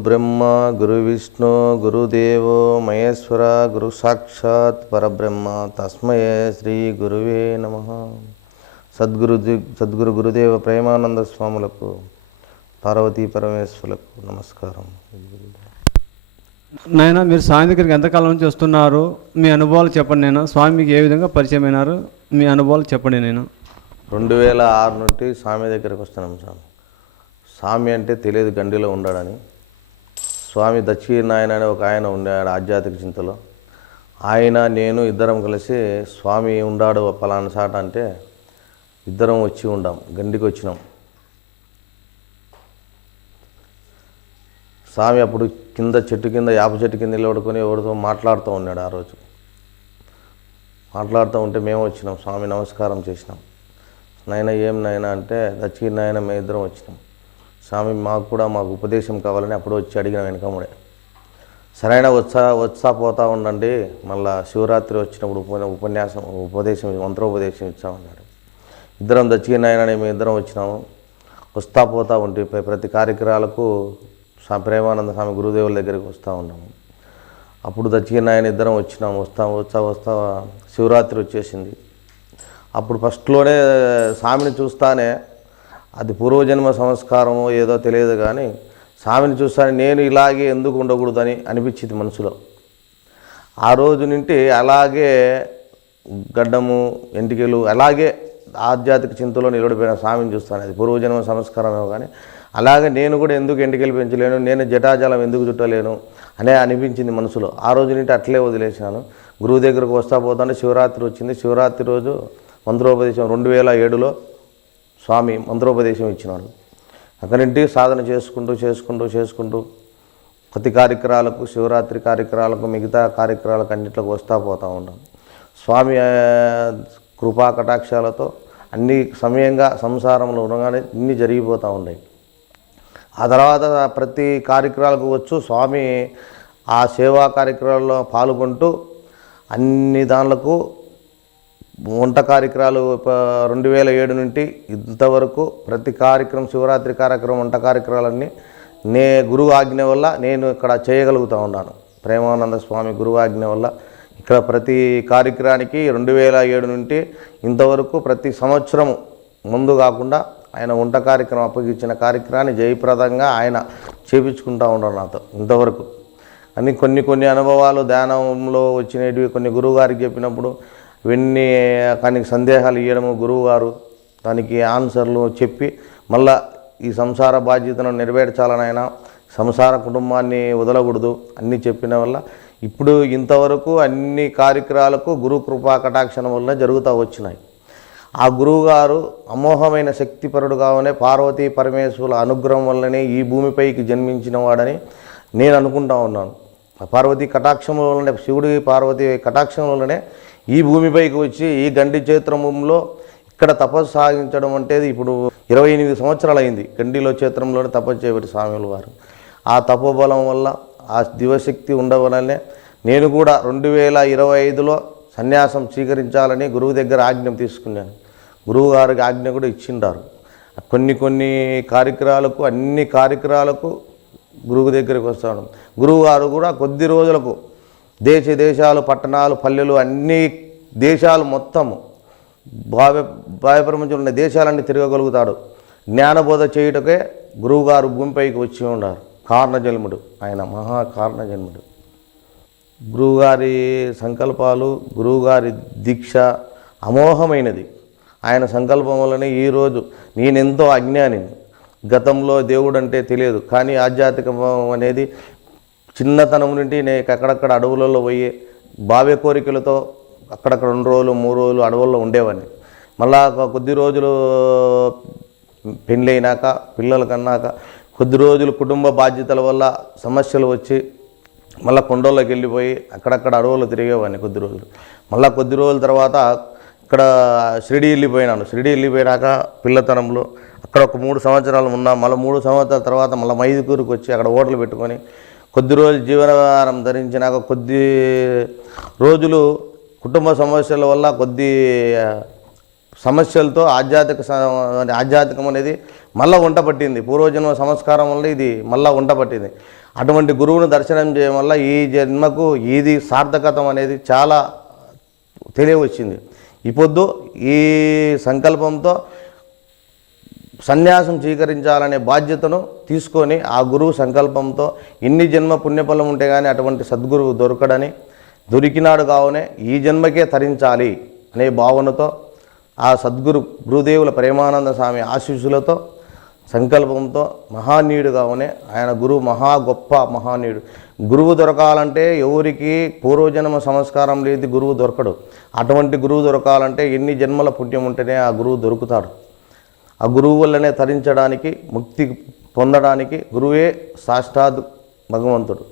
గురు బ్రహ్మ గురు విష్ణు గురుదేవో మహేశ్వర గురు సాక్షాత్ పరబ్రహ్మ తస్మయే శ్రీ గురువే నమ. సద్గురు సద్గురు గురుదేవ ప్రేమానంద స్వాములకు పార్వతీ పరమేశ్వరులకు నమస్కారం. నాయన మీరు స్వామి దగ్గరికి ఎంతకాలం నుంచి వస్తున్నారు? మీ అనుభవాలు చెప్పండి నేను స్వామి మీకు ఏ విధంగా పరిచయం అయినారు? మీ అనుభవాలు చెప్పండి నేను రెండు వేల ఆరు నుండి స్వామి దగ్గరికి వస్తున్నాం స్వామి. స్వామి అంటే తెలియదు గండిలో ఉండడని. స్వామి దక్షిణాయన అనే ఒక ఆయన ఉండాడు ఆధ్యాత్మిక చింతలో. ఆయన నేను ఇద్దరం కలిసి స్వామి ఉండాడు పలానా సాట అంటే ఇద్దరం వచ్చి ఉండాం గండికి వచ్చినాం. స్వామి అప్పుడు కింద చెట్టు కింద యాప చెట్టు కింద నిలబడుకొని ఎవరితో మాట్లాడుతూ ఉన్నాడు ఆ రోజు. మాట్లాడుతూ ఉంటే మేము వచ్చినాం స్వామి నమస్కారం చేసినాం. నాయన ఏం నాయన అంటే దక్షిణ నాయన మేము ఇద్దరం వచ్చినాం. స్వామి మాకు కూడా మాకు ఉపదేశం కావాలని అప్పుడు వచ్చి అడిగిన వెనకముడే. సరైన వచ్చా వచ్చా పోతా ఉండండి మళ్ళా శివరాత్రి వచ్చినప్పుడు ఉపన్యాసం ఉపదేశం మంత్రోపదేశం ఇచ్చామన్నాడు. ఇద్దరం దక్షిణ మేము ఇద్దరం వచ్చినాము. వస్తా పోతా ఉంటే ప్రతి కార్యక్రమాలకు ప్రేమానంద స్వామి గురుదేవుల దగ్గరికి వస్తూ ఉన్నాము. అప్పుడు దక్షిణ నాయన ఇద్దరం వచ్చినాము. వస్తాం వస్తా వస్తా శివరాత్రి వచ్చేసింది. అప్పుడు ఫస్ట్లోనే స్వామిని చూస్తానే అది పూర్వజన్మ సంస్కారమో ఏదో తెలియదు కానీ స్వామిని చూస్తాను నేను ఇలాగే ఎందుకు ఉండకూడదని అనిపించింది మనసులో. ఆ రోజు నుండి అలాగే గడ్డము ఎంటికలు అలాగే ఆధ్యాత్మిక చింతలో నిలబడిపోయిన స్వామిని చూస్తాను. అది పూర్వజన్మ సంస్కారమేమో కానీ అలాగే నేను కూడా ఎందుకు ఎంటికలు పెంచలేను నేను జటాజలం ఎందుకు చుట్టలేను అనే అనిపించింది మనసులో. ఆ రోజు నుండి అట్లే వదిలేసినాను. గురువు దగ్గరకు వస్తా పోతాను. శివరాత్రి వచ్చింది. శివరాత్రి రోజు మంత్రోపదేశం రెండు వేల ఏడులో స్వామి మంత్రోపదేశం ఇచ్చినాడు. అక్కడి నుండి సాధన చేసుకుంటూ చేసుకుంటూ చేసుకుంటూ ప్రతి కార్యక్రమాలకు శివరాత్రి కార్యక్రమాలకు మిగతా కార్యక్రమాలకు అన్నింటికి వస్తూ పోతూ ఉన్నాం. స్వామి కృపా కటాక్షాలతో అన్ని సమయంగా సంసారంలో ఉండగానే ఇన్ని జరిగిపోతూ ఉన్నాయి. ఆ తర్వాత ప్రతి కార్యక్రమాలకు వచ్చు స్వామి ఆ సేవా కార్యక్రమాల్లో పాల్గొంటూ అన్ని దానిలకు వంట కార్యక్రమాలు రెండు వేల ఏడు నుండి ఇంతవరకు ప్రతి కార్యక్రమం శివరాత్రి కార్యక్రమం వంట కార్యక్రమాలన్నీ నే గురువు ఆజ్ఞ వల్ల నేను ఇక్కడ చేయగలుగుతూ ఉన్నాను. ప్రేమానంద స్వామి గురువు ఆజ్ఞ వల్ల ఇక్కడ ప్రతి కార్యక్రమానికి రెండు వేల ఏడు నుండి ఇంతవరకు ప్రతి సంవత్సరము ముందు కాకుండా ఆయన వంట కార్యక్రమం అప్పగించిన కార్యక్రమాన్ని జయప్రదంగా ఆయన చేపించుకుంటూ ఉన్నాడు నాతో ఇంతవరకు. అని కొన్ని కొన్ని అనుభవాలు ధ్యానంలో వచ్చినవి కొన్ని గురువుగారికి చెప్పినప్పుడు ఇవన్నీ కానీ సందేహాలు ఇవ్వడము గురువుగారు దానికి ఆన్సర్లు చెప్పి మళ్ళా ఈ సంసార బాధ్యతను నెరవేర్చాలనైనా సంసార కుటుంబాన్ని వదలకూడదు అన్నీ చెప్పిన వల్ల ఇప్పుడు ఇంతవరకు అన్ని కార్యక్రమాలకు గురు కృపా కటాక్షణ వల్ల జరుగుతూ వచ్చినాయి. ఆ గురువుగారు అమోఘమైన శక్తిపరుడుగానే పార్వతీ పరమేశ్వరుల అనుగ్రహం వల్లనే ఈ భూమిపైకి జన్మించిన వాడని నేను అనుకుంటా ఉన్నాను. ఆ పార్వతీ కటాక్షం వల్లనే శివుడి పార్వతి కటాక్షం వల్లనే ఈ భూమిపైకి వచ్చి ఈ గండి క్షేత్రంలో ఇక్కడ తపస్సు సాగించడం అంటే ఇప్పుడు ఇరవై ఎనిమిది సంవత్సరాలు అయింది గండిలో క్షేత్రంలోనే తపస్సు చేయబడి స్వామిల వారు. ఆ తపోబలం వల్ల ఆ దివశక్తి ఉండవలనే నేను కూడా రెండు వేల ఇరవై ఐదులో సన్యాసం స్వీకరించాలని గురువు దగ్గర ఆజ్ఞం తీసుకున్నాను. గురువు గారికి ఆజ్ఞ కూడా ఇచ్చిండారు. కొన్ని కొన్ని కార్యక్రమాలకు అన్ని కార్యక్రమాలకు గురువు దగ్గరికి వస్తాను గురువు గారు కూడా కొద్ది రోజులకు దేశ దేశాలు పట్టణాలు పల్లెలు అన్ని దేశాలు మొత్తము భావ్య భావ్య ప్రపంచంలో ఉన్న దేశాలన్నీ తిరగగలుగుతాడు. జ్ఞానబోధ చేయుటకే గురువుగారు భూమిపైకి వచ్చి ఉన్నారు. కారణజన్ముడు. ఆయన మహా కారణజన్ముడు. గురువుగారి సంకల్పాలు గురువుగారి దీక్ష అమోఘమైనది. ఆయన సంకల్పం వల్లనే ఈరోజు నేనెంతో అజ్ఞాని గతంలో దేవుడు అంటే తెలియదు కానీ ఆధ్యాత్మికం అనేది చిన్నతనం నుండి నేను అక్కడక్కడ అడవులలో పోయి భావ్య కోరికలతో అక్కడక్కడ రెండు రోజులు మూడు రోజులు అడవుల్లో ఉండేవాడిని. మళ్ళా కొద్ది రోజులు పెళ్ళైనాక పిల్లలు కన్నాక కొద్ది రోజులు కుటుంబ బాధ్యతల వల్ల సమస్యలు వచ్చి మళ్ళీ కొండల్లోకి వెళ్ళిపోయి అక్కడక్కడ అడవులు తిరిగేవాడిని కొద్ది రోజులు. మళ్ళీ కొద్ది రోజుల తర్వాత ఇక్కడ షిరిడి వెళ్ళిపోయినాను. షిరిడి వెళ్ళిపోయినాక పిల్లతనంలో అక్కడ ఒక మూడు సంవత్సరాలు ఉన్నా మళ్ళీ మూడు సంవత్సరాల తర్వాత మళ్ళీ మైదుకూరుకు వచ్చి అక్కడ హోటల్ పెట్టుకొని కొద్ది రోజులు జీవనవారం ధరించినాక కొద్ది రోజులు కుటుంబ సమస్యల వల్ల కొద్ది సమస్యలతో ఆధ్యాత్మిక ఆధ్యాత్మికం అనేది మళ్ళా వంట పట్టింది. పూర్వజన్మ సంస్కారం వల్ల ఇది మళ్ళా వంట పట్టింది. అటువంటి గురువును దర్శనం చేయడం వల్ల ఈ జన్మకు ఇది సార్థకతం అనేది చాలా తెలియవచ్చింది. ఈ పొద్దు ఈ సంకల్పంతో సన్యాసం స్వీకరించాలనే బాధ్యతను తీసుకొని ఆ గురువు సంకల్పంతో ఇన్ని జన్మ పుణ్యఫలం ఉంటే కానీ అటువంటి సద్గురువు దొరకడని దొరికినాడు కావునే ఈ జన్మకే తరించాలి అనే భావనతో ఆ సద్గురు గురుదేవుల ప్రేమానంద స్వామి ఆశీస్సులతో సంకల్పంతో మహానీయుడు కావునే ఆయన గురువు మహా గొప్ప మహానీయుడు. గురువు దొరకాలంటే ఎవరికి పూర్వజన్మ సంస్కారం లేదు గురువు దొరకడు. అటువంటి గురువు దొరకాలంటే ఎన్ని జన్మల పుణ్యం ఉంటేనే ఆ గురువు దొరుకుతాడు. ఆ గురువు వల్లనే తరించడానికి ముక్తి పొందడానికి గురువే సాష్టాద్ భగవంతుడు.